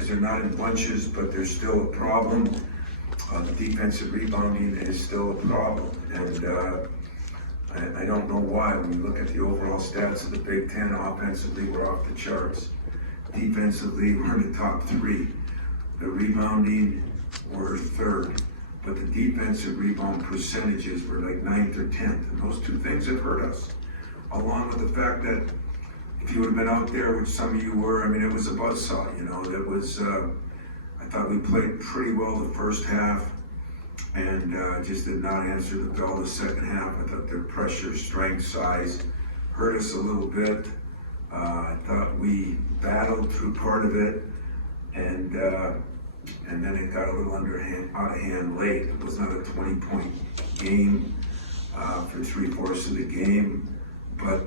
because they're not in bunches, but they're still a problem. The defensive rebounding is still a problem, and I don't know why. When you look at the overall stats of the Big Ten, offensively, we're off the charts. Defensively, we're in the top 3. The rebounding, we're 3rd. But the defensive rebound percentages were like 9th or 10th. And those two things have hurt us. Along with the fact that if you would have been out there, which some of you were, I mean, it was a buzzsaw, you know. It was, I thought we played pretty well the first half and just did not answer the bell the second half. I thought their pressure, strength, size hurt us a little bit. I thought we battled through part of it, and then it got a little out of hand late. It was not a 20-point game for 3/4 of the game, but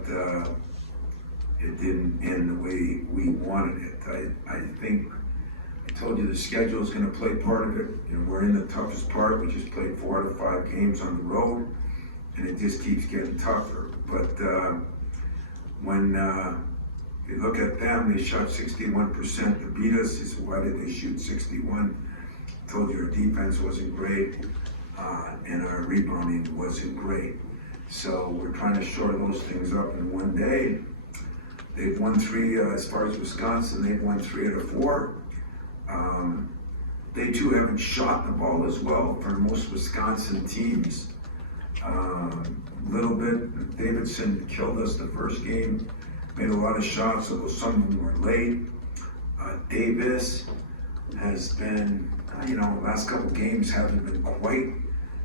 it didn't end the way we wanted it. I think I told you the schedule is going to play part of it. You know, we're in the toughest part. We just played 4 out of 5 games on the road, and it just keeps getting tougher. But when you look at them, they shot 61% to beat us. You said, why did they shoot 61? I told you our defense wasn't great, and our rebounding wasn't great. So we're trying to shore those things up in one day. They've won 3, as far as Wisconsin, they've won 3 out of 4. They too haven't shot the ball as well for most Wisconsin teams. Little bit, Davidson killed us the first game, made a lot of shots, although some of them were late. Davis has been, you know, last couple games haven't been quite,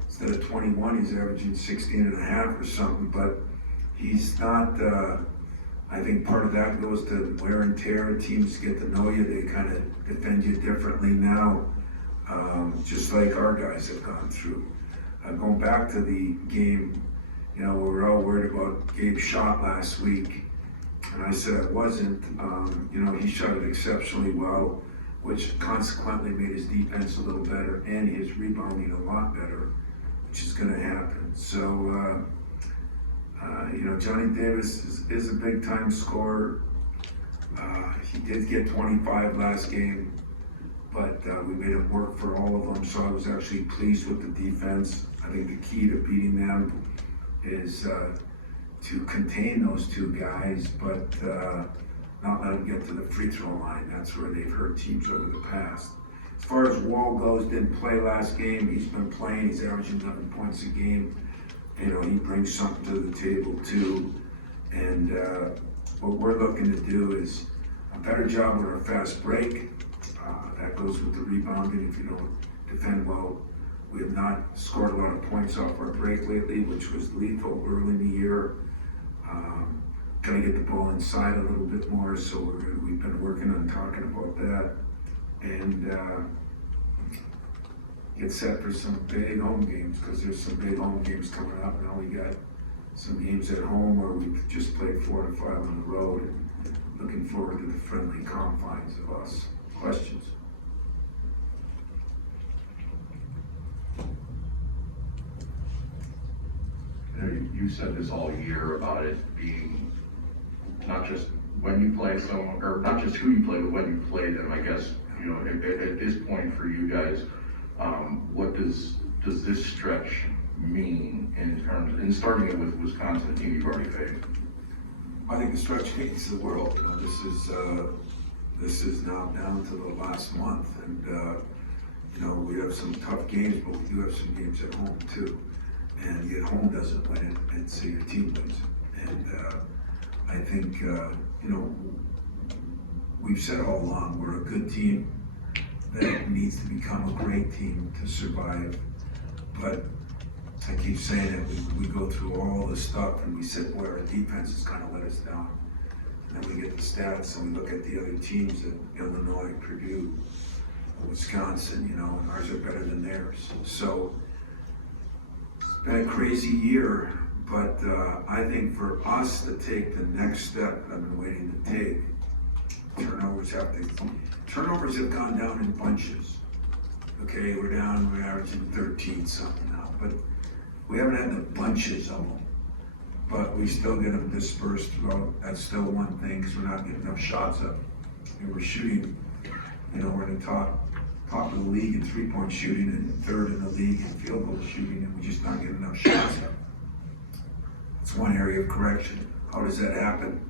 instead of 21, he's averaging 16 and a half or something, but he's not, I think part of that goes to wear and tear. Teams get to know you, they kind of defend you differently now, just like our guys have gone through. Going back to the game, you know, we were all worried about Gabe's shot last week, and I said it wasn't. You know, he shot it exceptionally well, which consequently made his defense a little better and his rebounding a lot better, which is going to happen. So, you know, Johnny Davis is a big-time scorer. He did get 25 last game, but we made him work for all of them, so I was actually pleased with the defense. I think the key to beating them is to contain those 2 guys, but not let them get to the free throw line. That's where they've hurt teams over the past. As far as Wall goes, didn't play last game. He's been playing. He's averaging 11 points a game. You know, he brings something to the table too. And what we're looking to do is a better job with our fast break. That goes with the rebounding. If you don't defend well, we have not scored a lot of points off our break lately, which was lethal early in the year. Got to get the ball inside a little bit more, so we've been working on talking about that. And get set for some big home games, because there's some big home games coming up. Now we got some games at home where we've just played 4 to 5 on the road, and looking forward to the friendly confines of us. Questions? You said this all year about it being not just when you play someone, or not just who you play, but when you play them. I guess, you know, at this point for you guys, what does this stretch mean in terms, in starting it with Wisconsin, the team you've already faced? I think the stretch means the world. You know, this is now down to the last month, and you know, we have some tough games, but we do have some games at home too. And yet home doesn't win it, and so your team wins it. And I think, you know, we've said all along, we're a good team that needs to become a great team to survive. But I keep saying it, we go through all this stuff and we sit where our defense has kind of let us down. And then we get the stats and we look at the other teams at Illinois, Purdue, Wisconsin, you know, and ours are better than theirs. So it's been a crazy year, but I think for us to take the next step I've been waiting to take, turnovers have gone down in bunches. Okay, we're averaging 13 something now, but we haven't had the bunches of them. But we still get them dispersed throughout. That's still one thing, because we're not getting enough shots up. And we're shooting, you know, we're in the top of the league in 3-point shooting and third in the league in field goal shooting, and we just not getting enough shots. It's one area of correction. How does that happen?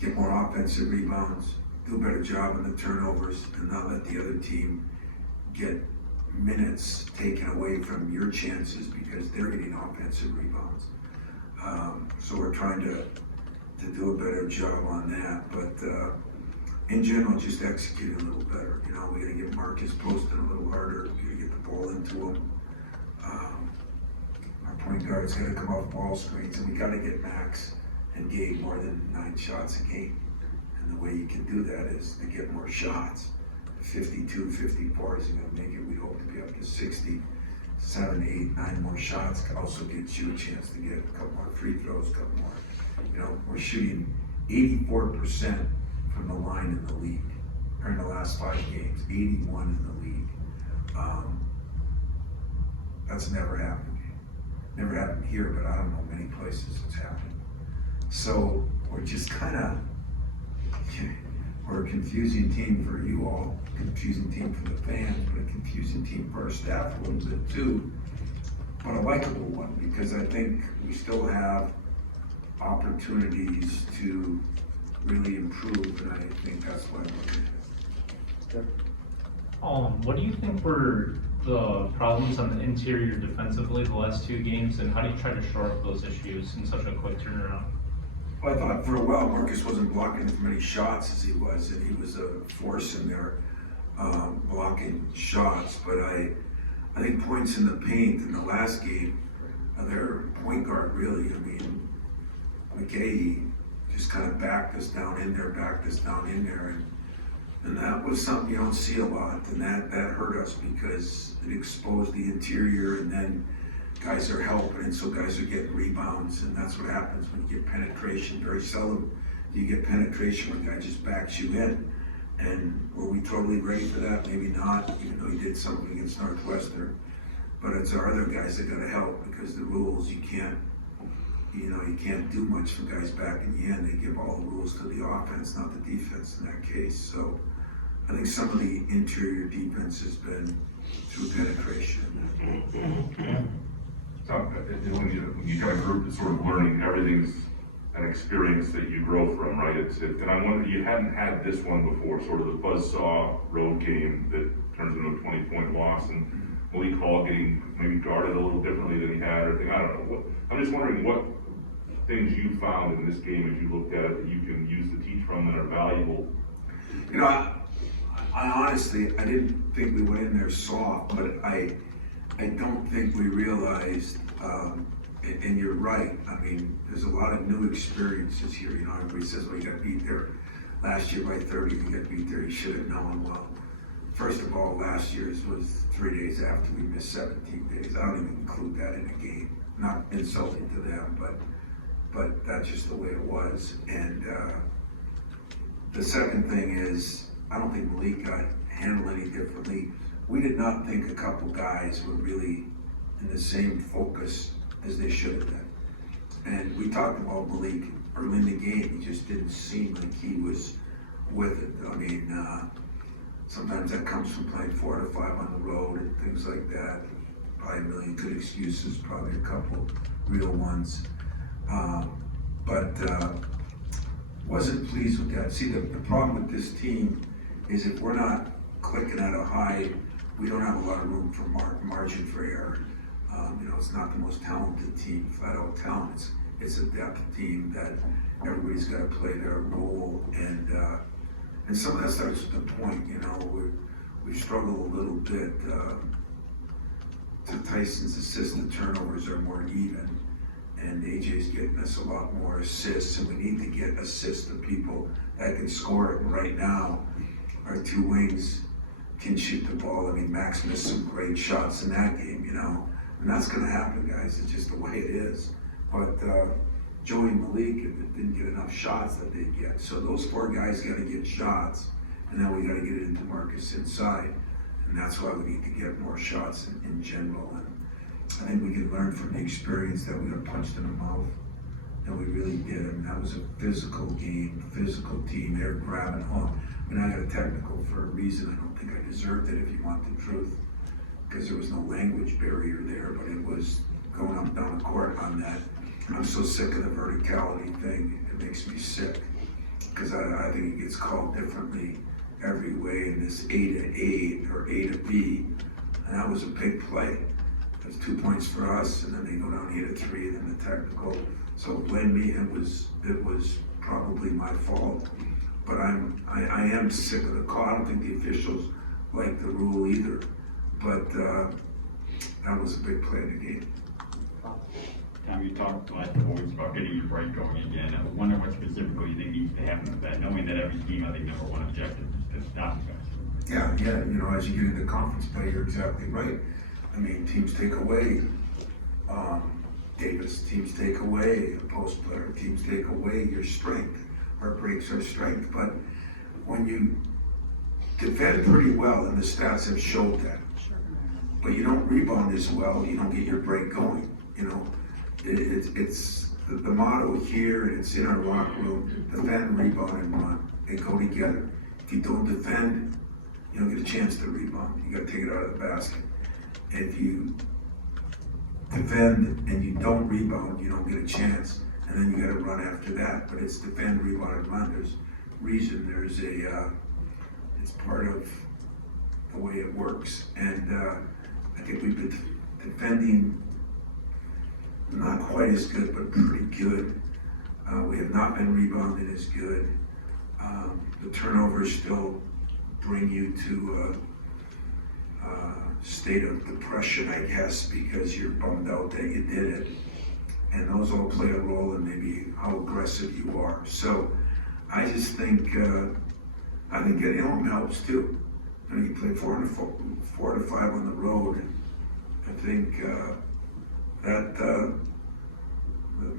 Get more offensive rebounds, do a better job on the turnovers, and not let the other team get minutes taken away from your chances because they're getting offensive rebounds. So we're trying to do a better job on that, but in general, just execute a little better. You know, we gotta get Marcus posting a little harder. We gotta get the ball into him. Our point guards gotta come off ball screens, and we gotta get Max and Gabe more than 9 shots a game. And the way you can do that is to get more shots. 52, 54 isn't gonna make it. We hope to be up to 60, 7, 8, 9 more shots. Could also get you a chance to get a couple more free throws, a couple more. You know, we're shooting 84% from the line in the league, or in the last 5 games, 81 in the league. That's never happened. Never happened here, but I don't know many places it's happened. So we're just we're a confusing team for you all, confusing team for the fans, but a confusing team for our staff a little bit too, but a likable one, because I think we still have opportunities to really improve, and I think that's why I'm looking at it. What do you think were the problems on the interior defensively the last 2 games, and how do you try to shore up those issues in such a quick turnaround? Well, I thought for a while Marcus wasn't blocking as many shots as he was, and he was a force in there blocking shots. But I think points in the paint in the last game, their point guard really, I mean, McKay just kind of backed us down in there, and that was something you don't see a lot, and that hurt us because it exposed the interior, and then guys are helping, and so guys are getting rebounds, and that's what happens when you get penetration. Very seldom do you get penetration when a guy just backs you in. And were we totally ready for that? Maybe not, even though he did something against Northwestern. But it's our other guys that gotta help, because the rules, you can't do much for guys backing you in. They give all the rules to the offense, not the defense in that case. So I think some of the interior defense has been through penetration. When you got a group that's sort of learning, everything's an experience that you grow from, right? And I wonder, you hadn't had this one before, sort of the buzzsaw road game that turns into a 20-point loss, and Malik Hall getting maybe guarded a little differently than he had, or I don't know. I'm just wondering what things you found in this game as you looked at it that you can use to teach from and are valuable. You know, I honestly, I didn't think we went in there soft, but I don't think we realized, and you're right, I mean, there's a lot of new experiences here. You know, everybody says, well, you got beat there last year by 30, you got beat there, you should have known. Well, first of all, last year's was 3 days after we missed 17 days. I don't even include that in a game, not insulting to them, but that's just the way it was. And the second thing is, I don't think Malik got handled any differently. We did not think a couple guys were really in the same focus as they should have been. And we talked about Malik early in the game. He just didn't seem like he was with it. I mean, sometimes that comes from playing 4 to 5 on the road and things like that. Probably a million good excuses, probably a couple real ones. But wasn't pleased with that. See, the problem with this team is if we're not clicking at a high, we don't have a lot of room for margin for error. You know, it's not the most talented team, flat out talent. It's a depth team that everybody's got to play their role, and some of that starts with the point. You know, we struggle a little bit. To Tyson's assists and turnovers are more even, and AJ's getting us a lot more assists, and we need to get assists to people that can score it. And right now, our 2 wings can shoot the ball. I mean, Max missed some great shots in that game, you know, and that's going to happen, guys. It's just the way it is. But Joey and Malik didn't get enough shots that they get. So those 4 guys got to get shots, and then we got to get it into Marcus inside. And that's why we need to get more shots in general. And I think we can learn from the experience that we got punched in the mouth. And we really did. I mean, that was a physical game, physical team. They're grabbing on. I mean, I got a technical for a reason. I don't think I deserved it, if you want the truth, because there was no language barrier there, but it was going up down the court on that. I'm so sick of the verticality thing. It makes me sick, because I think it gets called differently every way in this A to A or A to B, and that was a big play. There's 2 points for us, and then they go down 8 to 3, and then the technical. So blame me. It was probably my fault. But I am sick of the call. I don't think the officials like the rule either. But that was a big play in the game. Tom, you talked the last couple weeks about getting your break going again. I wonder what specifically you think needs to happen with that, knowing that every team, I think, number one objective is to stop you guys. Yeah, you know, as you get into conference play, you're exactly right. I mean, teams take away Davis, teams take away a post player, teams take away your strength. Our breaks are strength, but when you defend pretty well, and the stats have showed that, but you don't rebound as well, you don't get your break going. You know, it's the motto here, and it's in our locker room: defend, rebound, and run. They go together. If you don't defend, you don't get a chance to rebound. You got to take it out of the basket. If you defend and you don't rebound, you don't get a chance, and then you got to run after that. But it's defend, rebound, and run. There's reason. There's a. It's part of the way it works, and I think we've been defending not quite as good, but pretty good. We have not been rebounding as good. The turnovers still bring you to a state of depression, I guess, because you're bummed out that you did it. And those all play a role in maybe how aggressive you are. So I just think, I think getting home helps too. I mean, you play 4 to 5 on the road. And I think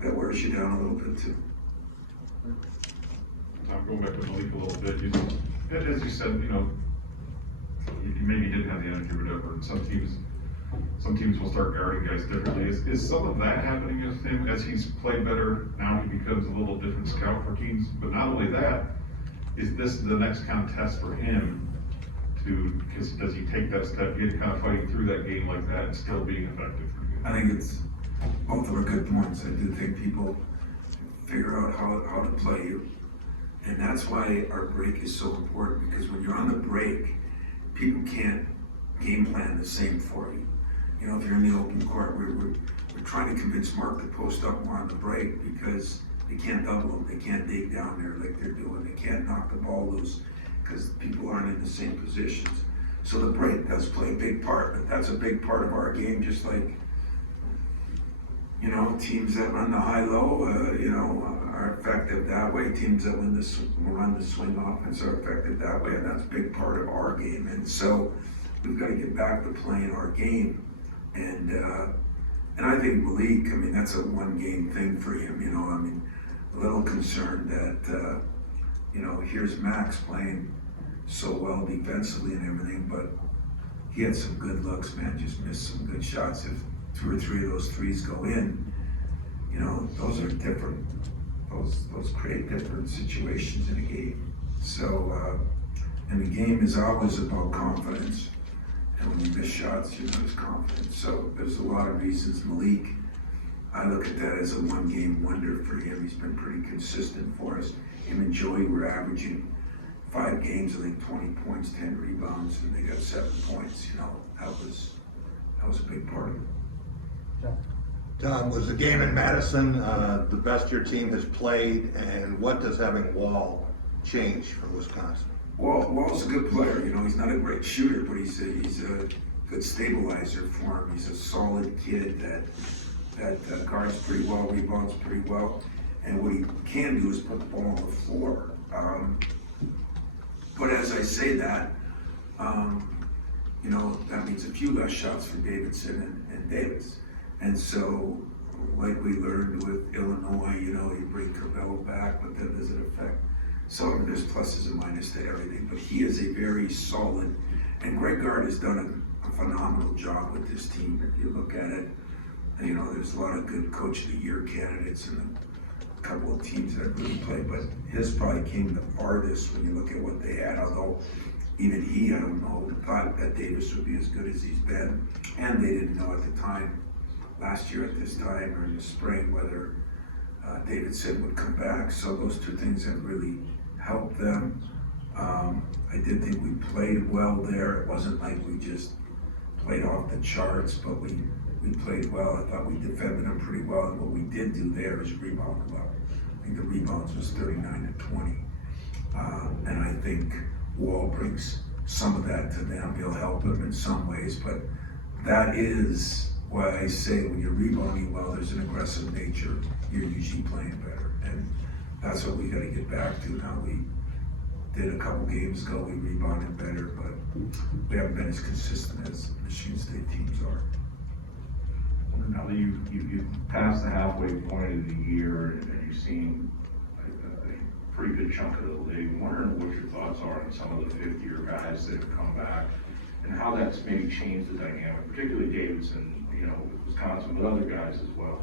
that wears you down a little bit too. Tom, going back to Malik a little bit, as you said, you know, you maybe didn't have the energy or whatever. Some teams will start guarding guys differently. Is some of that happening with him as he's played better? Now he becomes a little different scout for teams. But not only that, is this the next kind of test for him? Because does he take that step, get kind of fighting through that game like that and still being effective for you? I think it's both of our good points. I do think people figure out how to play you. And that's why our break is so important, because when you're on the break, people can't game plan the same for you. You know, if you're in the open court, we're trying to convince Mark to post up more on the break because they can't double him, they can't dig down there like they're doing, they can't knock the ball loose because people aren't in the same positions. So the break does play a big part, but that's a big part of our game, just like, you know, teams that run the high-low, you know, are effective that way. Teams that run the swing offense are effective that way, and that's a big part of our game. And so we've got to get back to playing our game. And I think Malik, I mean, that's a one-game thing for him, you know. I mean, a little concerned that, you know, here's Max playing so well defensively and everything, but he had some good looks, man, just missed some good shots. If 2 or 3 of those threes go in, you know, those are different. Those create different situations in a game. So, and the game is always about confidence. And when you miss shots, you're not as confident. So there's a lot of reasons. Malik, I look at that as a one-game wonder for him. He's been pretty consistent for us. Him and Joey were averaging 5 games, I think 20 points, 10 rebounds, and they got 7 points. You know, that was a big part of it. Tom, was the game in Madison the best your team has played, and what does having Wall change for Wisconsin? Wall's a good player. You know, he's not a great shooter, but he's a good stabilizer for him. He's a solid kid that guards pretty well, rebounds pretty well, and what he can do is put the ball on the floor. But as I say that, you know, that means a few less shots for Davidson and Davis. And so, like we learned with Illinois, you know, you bring Carvello back, but then does it affect? So there's pluses and minuses to everything, but he is a very solid, and Greg Gard has done a phenomenal job with this team. If you look at it, you know, there's a lot of good Coach of the Year candidates in a couple of teams that really played, but his probably came the farthest when you look at what they had, although even he, I don't know, thought that Davis would be as good as he's been, and they didn't know at the time, last year at this time or in the spring, whether Davidson would come back, so those two things have really helped them. I did think we played well there. It wasn't like we just played off the charts, but we played well. I thought we defended them pretty well, and what we did do there is rebound well. I think the rebounds was 39-20, and I think Wall brings some of that to them. He'll help them in some ways, but that is why I say when you're rebounding well, there's an aggressive nature. You're usually playing better, and that's what we got to get back to now. We did a couple games ago, we rebounded better, but we haven't been as consistent as Michigan State teams are. Now that you've passed the halfway point of the year and you've seen a pretty good chunk of the league, I'm wondering what your thoughts are on some of the fifth-year guys that have come back and how that's maybe changed the dynamic, particularly Davidson, with Wisconsin, but other guys as well.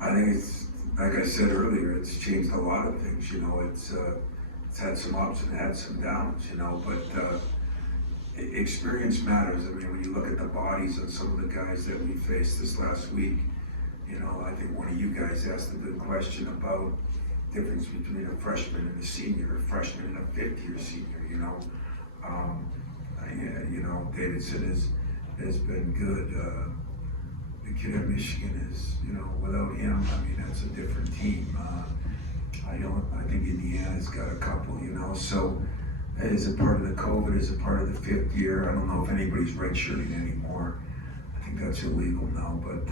I think it's, like I said earlier, it's changed a lot of things, it's had some ups and had some downs, but experience matters. I mean, when you look at the bodies of some of the guys that we faced this last week, I think one of you guys asked a good question about the difference between a freshman and a senior, a freshman and a fifth-year senior, Davidson has been good. The kid at Michigan is, without him, I mean, that's a different team. I think Indiana's got a couple, so is it part of the COVID, is it part of the fifth year? I don't know if anybody's redshirting anymore. I think that's illegal now, but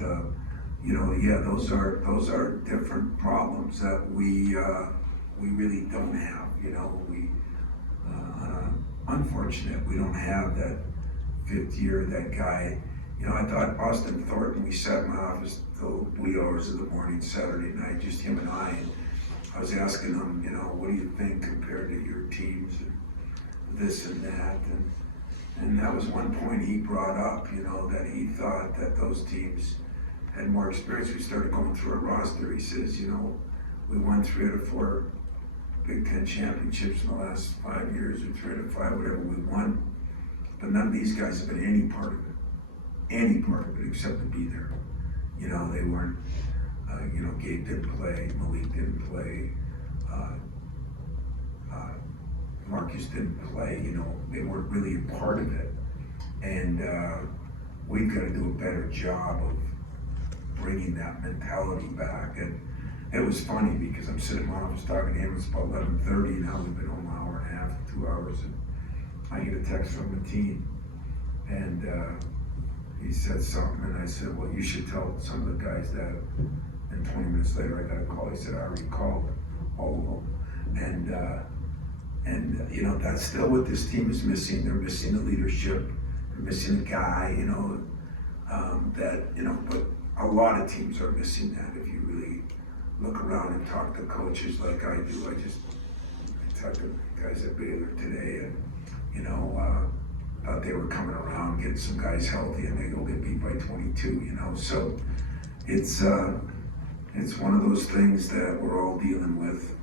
yeah, those are different problems that we really don't have. Unfortunate we don't have that fifth year, that guy. I thought Austin Thornton, we sat in my office till wee hours of the morning Saturday night, just him and I was asking him, what do you think compared to your teams and this and that, and that was one point he brought up, that he thought that those teams had more experience. We started going through a roster. He says, we won 3 out of 4 Big Ten championships in the last 5 years, or 3 out of 5, whatever we won, but none of these guys have been any part of it except to be there. They weren't, Gabe didn't play, Malik didn't play, Marcus didn't play, they weren't really a part of it. And we've got to do a better job of bringing that mentality back. And it was funny because I'm sitting in my office talking to him, it's about 11:30, now we've been home an hour and a half, 2 hours, and I get a text from the team. And he said something, and I said, well, you should tell some of the guys that. And 20 minutes later, I got a call. He said, I already called all of them. And that's still what this team is missing. They're missing the leadership. They're missing a guy, but a lot of teams are missing that. If you really look around and talk to coaches like I do, I talked to guys at Baylor today, and, thought they were coming around, getting some guys healthy, and they go get beat by 22, so it's one of those things that we're all dealing with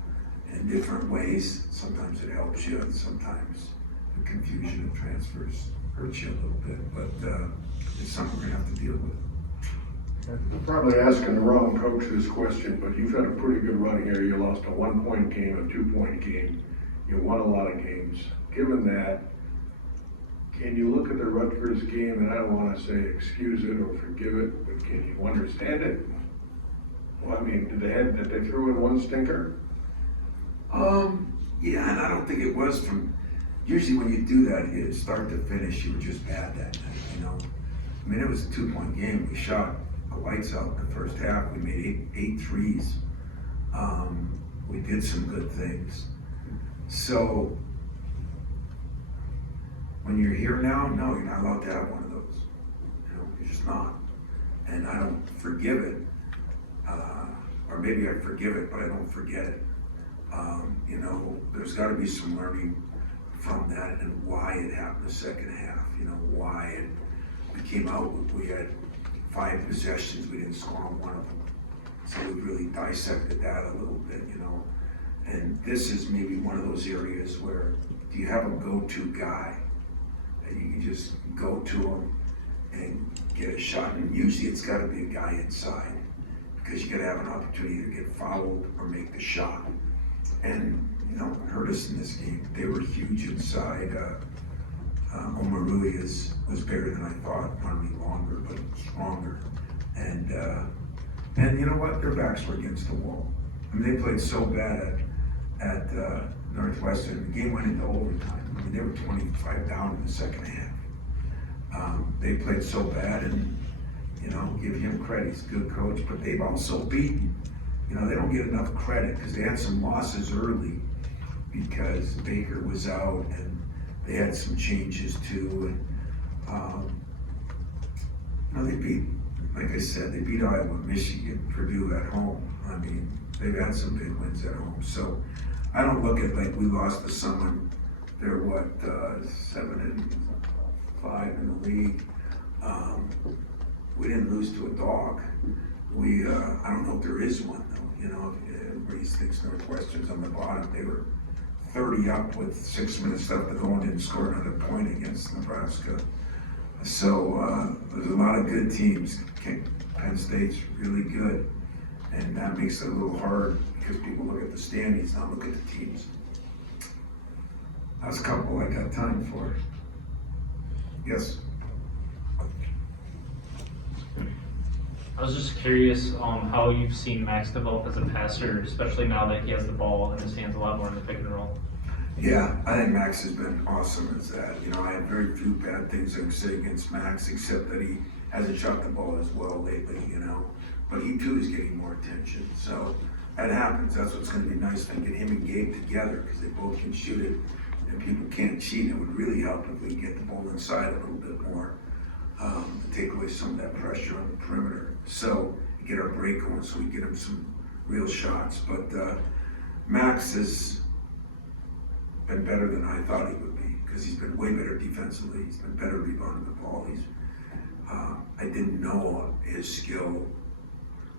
in different ways. Sometimes it helps you, and sometimes the confusion of transfers hurts you a little bit, but it's something we're gonna have to deal with. I'm probably asking the wrong coach this question, but you've had a pretty good run here. You lost a 1-point game, a 2-point game. You won a lot of games. Given that, can you look at the Rutgers game, and I don't want to say excuse it or forgive it, but can you understand it? Well, I mean, did they throw in one stinker? Yeah, and I don't think it was from, usually when you do that, you start to finish, you were just bad that night, I mean, it was a 2-point game. We shot the lights out in the first half. We made eight threes. We did some good things. So, when you're here now, no, you're not allowed to have one of those. You're just not. And I don't forgive it. Or maybe I forgive it, but I don't forget it. There's got to be some learning from that and why it happened the second half. Why we came out, we had 5 possessions, we didn't score on one of them. So we really dissected that a little bit, you know. And this is maybe one of those areas where, do you have a go-to guy that you can just go to him and get a shot? And usually it's gotta be a guy inside, because you gotta have an opportunity to get fouled or make the shot. And, you know, it hurt us in this game. They were huge inside. Omarui was better than I thought, not only longer, but stronger. And you know what? Their backs were against the wall. I mean, they played so bad at Northwestern. The game went into overtime. I mean, they were 25 down in the second half. They played so bad, and, you know, give him credit. He's a good coach, but they've also beaten. You know, they don't get enough credit because they had some losses early because Baker was out and they had some changes too. And, you know, they beat, like I said, they beat Iowa, Michigan, Purdue at home. I mean, they've had some big wins at home. So I don't look at like we lost to someone. They're 7-5 in the league. We didn't lose to a dog. I don't know if there is one though, you know, everybody thinks Northwestern's on the bottom. They were 30 up with 6 minutes left to go and didn't score another point against Nebraska. So there's a lot of good teams. Penn State's really good, and that makes it a little hard because people look at the standings, not look at the teams. That's a couple I got time for. Yes? I was just curious how you've seen Max develop as a passer, especially now that he has the ball in his hands a lot more in the pick and roll. Yeah, I think Max has been awesome as that. You know, I had very few bad things I would say against Max, except that he hasn't shot the ball as well lately, you know. But he too is getting more attention. So that happens. That's what's going to be nice to get him and Gabe together, because they both can shoot it and people can't cheat. It would really help if we can get the ball inside a little bit more. To take away some of that pressure on the perimeter. So get our break going so we get him some real shots. But Max has been better than I thought he would be, because he's been way better defensively. He's been better rebounding the ball. I didn't know his skill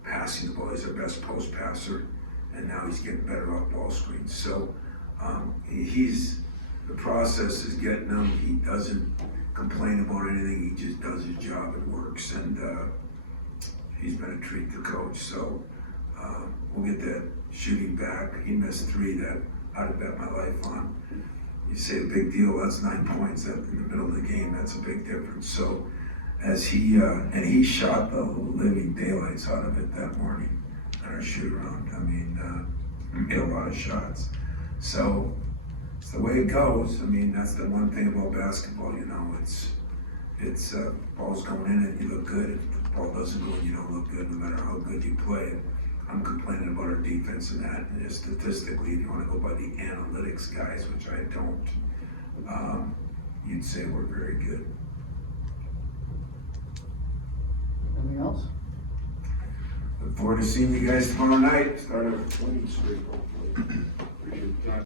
passing the ball. He's our best post passer, and now he's getting better off ball screens. So the process is getting him. He doesn't complain about anything. He just does his job and works, and he's been a treat to coach. So we'll get that shooting back. He missed 3 that I'd have bet my life on. You say a big deal, that's 9 points in the middle of the game. That's a big difference. So as and he shot the living daylights out of it that morning at our shoot around. I mean, made a lot of shots. So it's the way it goes. I mean, that's the one thing about basketball, you know, it's ball's going in and you look good. If the ball doesn't go in, you don't look good no matter how good you play it. I'm complaining about our defense and that, and statistically, if you want to go by the analytics guys, which I don't, you'd say we're very good. Anything else? Look forward to seeing you guys tomorrow night. Start a winning streak, hopefully. Appreciate the time.